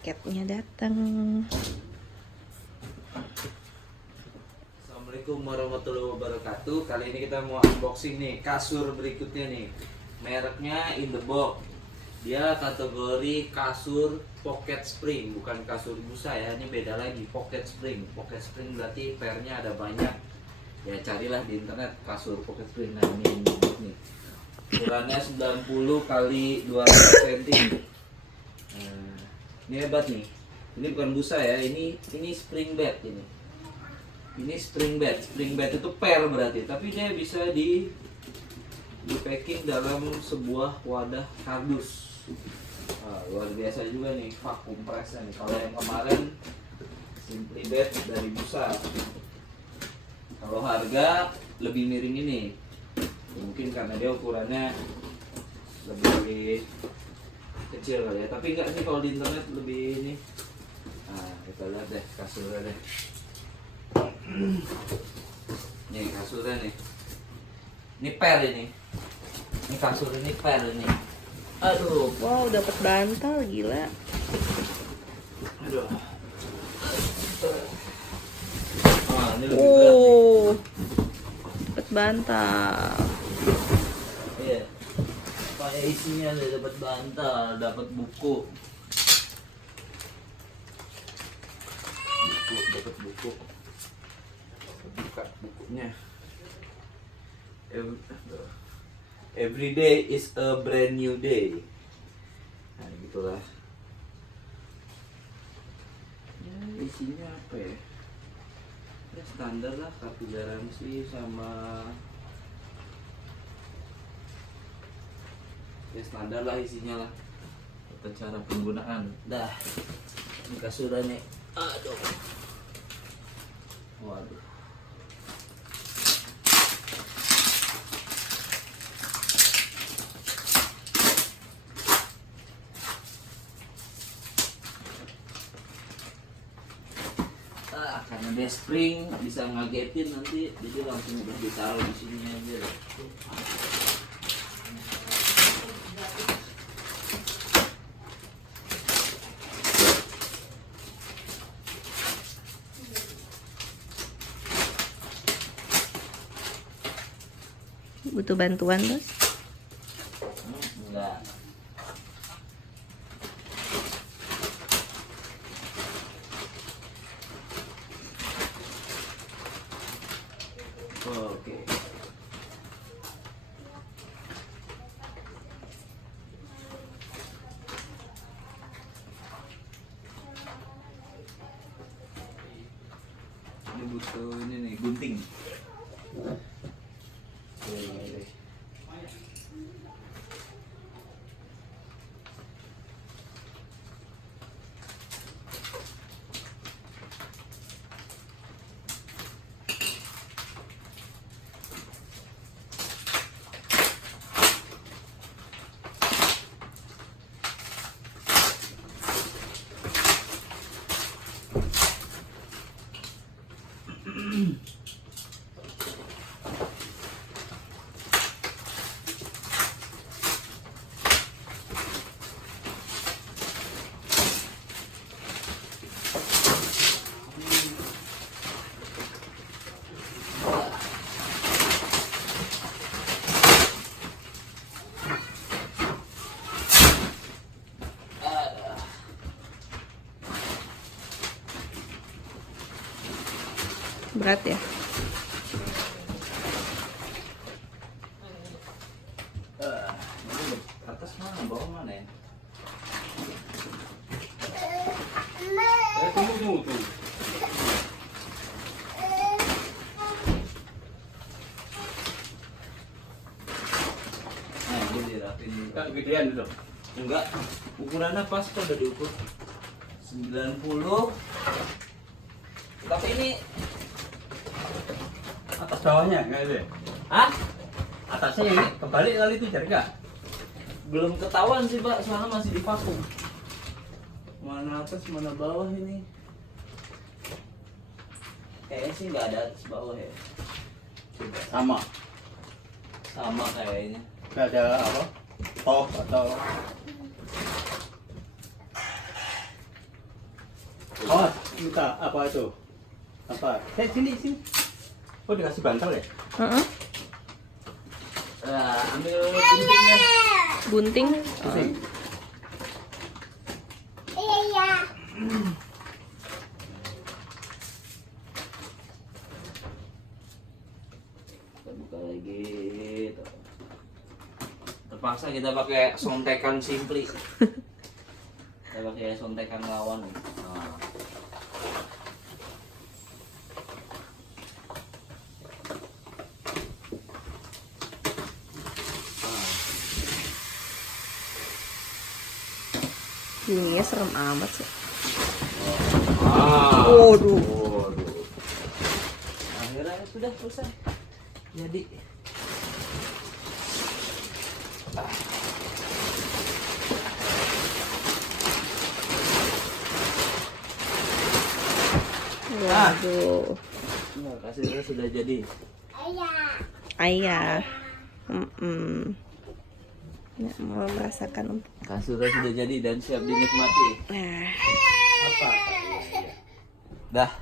Paketnya datang. Assalamualaikum warahmatullahi wabarakatuh. Kali ini kita mau unboxing nih kasur berikutnya nih. Mereknya In The Box. Dia kategori kasur pocket spring, bukan kasur busa ya. Ini beda lagi, pocket spring. Pocket spring berarti pairnya ada banyak. Ya carilah di internet kasur pocket spring. Nah ini nih. Ukurannya 90 kali 200 cm. Nah, ini hebat nih. Ini bukan busa ya, ini spring bed ini. Ini spring bed. Spring bed itu pair berarti, tapi dia bisa di packing dalam sebuah wadah kardus. Luar biasa juga nih vacuum pressnya nih. Kalau yang kemarin simply bed dari busa. Kalau harga lebih miring ini. Mungkin karena dia ukurannya lebih kecil kali ya. Tapi enggak sih, kalau di internet lebih ini. Nah, kita lihat deh kasurnya deh. Nih kasurnya nih. Ini pair ini. Ini kasur ini pair ini. Aduh. Wow, dapat bantal gila. Aduh. Ini lebih berat nih. Dapat bantal. Iya. Kayak isinya udah dapat bantal, dapat buku. Dapat buku. Buka bukunya. Every day is a brand new day. Nah, gitulah. Ya, isinya apa ya? Ya standar lah, kartu garansi sama ya standar lah isinya lah. Tata cara penggunaan. Dah. Ini kasurnya. Aduh. Waduh. Karena dia spring bisa ngagetin nanti, jadi langsung udah ditaruh di sini aja. Butuh bantuan, Bos? Enggak. Oke. Ini butuh ini nih, gunting. Berat ya? Atas mana, bawah mana ya? Tunggu. Nah, ini dirapin. Kan gedean dulu. Enggak, ukurannya pas kok, udah diukur 90. Tapi ini Atas bawahnya enggak ada. hah? Atasnya ini kebalik kali itu jadi enggak? Belum ketahuan sih Pak, soalnya masih di vakum. Mana atas, mana bawah ini? Kayaknya sih nggak ada atas bawah ya. Sama. Sama kayaknya. Enggak ada apa? Top atau minta apa itu? Apa? Sini sini. Oh dikasih bantal ya? Heeh. Nah, ambil gunting deh. Gunting. Sini. Kita buka lagi. Tuh. Terpaksa kita pakai sontekan simpli. Kita pakai sontekan lawan nih. Nah. Bunyinya serem amat sih. Waduh. Akhirnya sudah selesai. Jadi. Waduh. Nah, kasirnya sudah jadi. Ayah. Ya, mau merasakan. Kasurnya sudah jadi dan siap dinikmati. Nah. Apa? Dah.